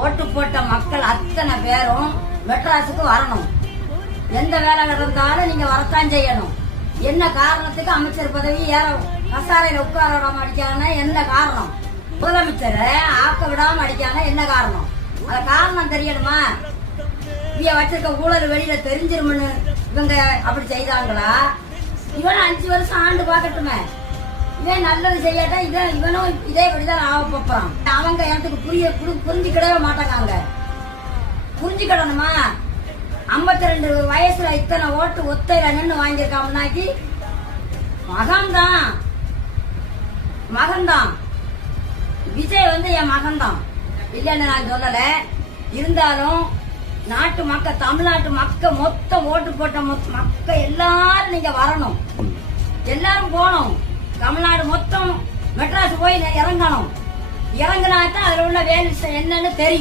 ஓட்டு போட்ட மக்கள் அத்தனை பேரும் மெட்ராஸுக்கு வரணும். எந்த வேலை நடந்தாலும் நீங்க வரத்தான் செய்யணும். என்ன காரணத்துக்கு அமைச்சர் பதவி கசாரையில உட்கார விடாம அடிக்காங்கன்னா என்ன காரணம்? முதலமைச்சரை ஆக்க விடாம அடிக்காங்கன்னா என்ன காரணம்? அது காரணம் தெரியணுமா? இவ வச்சிருக்க ஊழல் வெளியில தெரிஞ்சிருமனு இவங்க அப்படி செய்தாங்களா? இவனும் 5 வருஷம் ஆண்டு பாக்கட்டுமே. இவன் நல்லது செய்யாட்டா இவனும் இதே படிதான் ஆக போறான். அவங்க எனக்கு புரிஞ்சுக்கிடவே மாட்டாங்க. புரிஞ்சுக்கிடணுமா? 52 வயசுல இத்தனை ஓட்டு ஒத்தையில நின்று வாங்கியிருக்காங்கன்னாக்கி மகன்தான் விஜய் என் மகன்தான் இல்லன்னு நான் சொல்லல. இருந்தாலும் நாட்டு மக்கள், தமிழ்நாட்டு மக்கள் மொத்தம் ஓட்டு போட்ட மக்கள் எல்லாரும் நீங்க வரணும். எல்லாரும் போகணும். தமிழ்நாடு மொத்தம் மெட்ராஸ் போய் இறங்கணும். இறங்கினாத்தான் அதுல உள்ள வேலை என்னன்னு தெரியும்.